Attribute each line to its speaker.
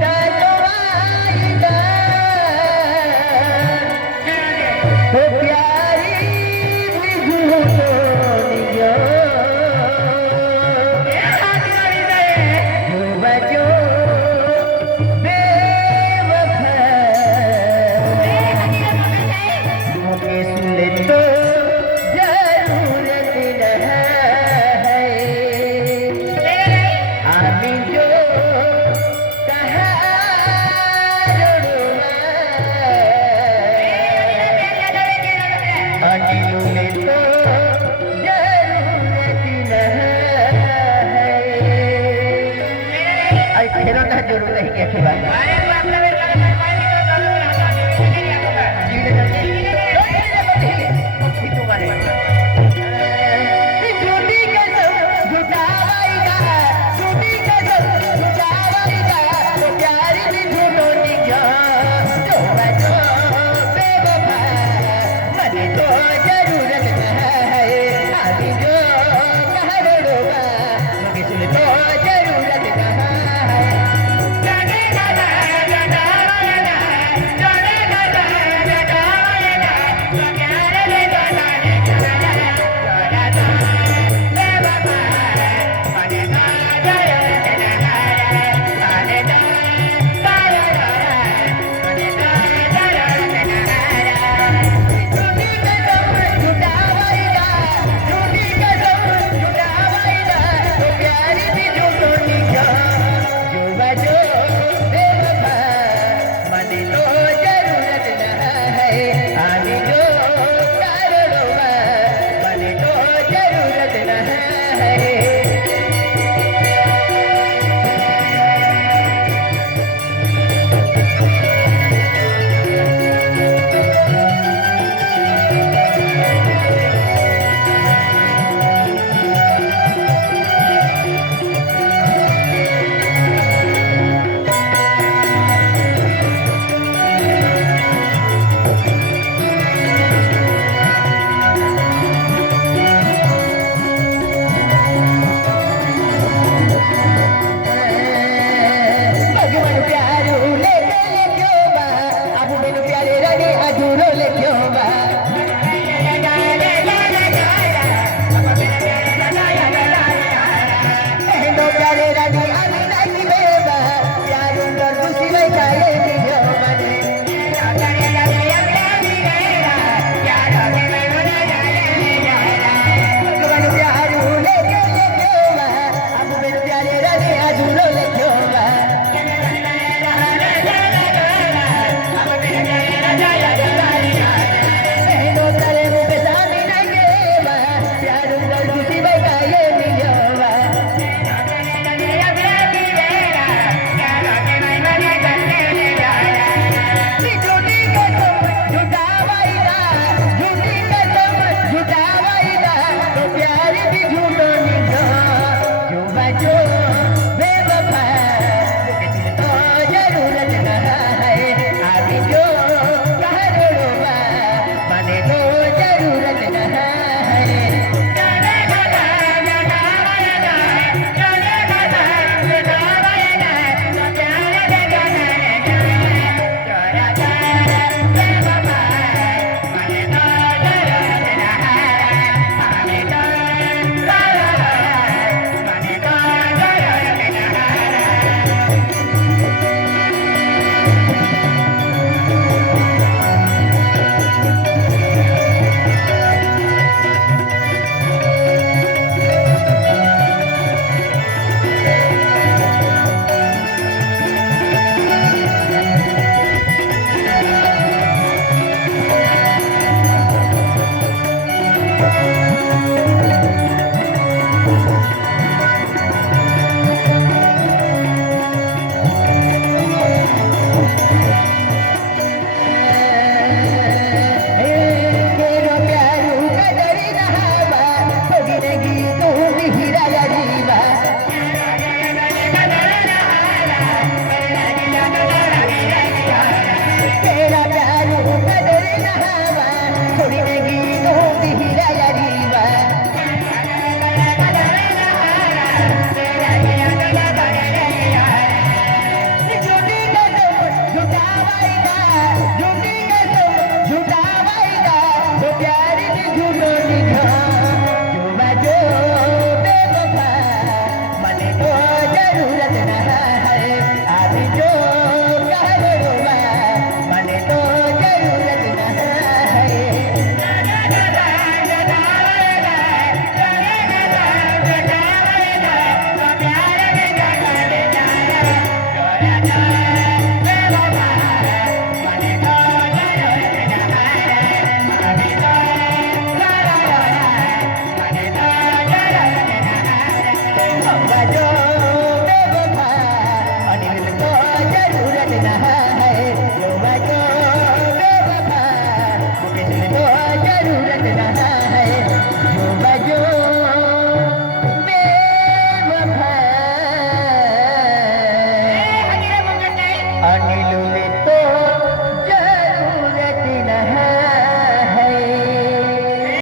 Speaker 1: Yeah. ज़रूरत नहीं के बात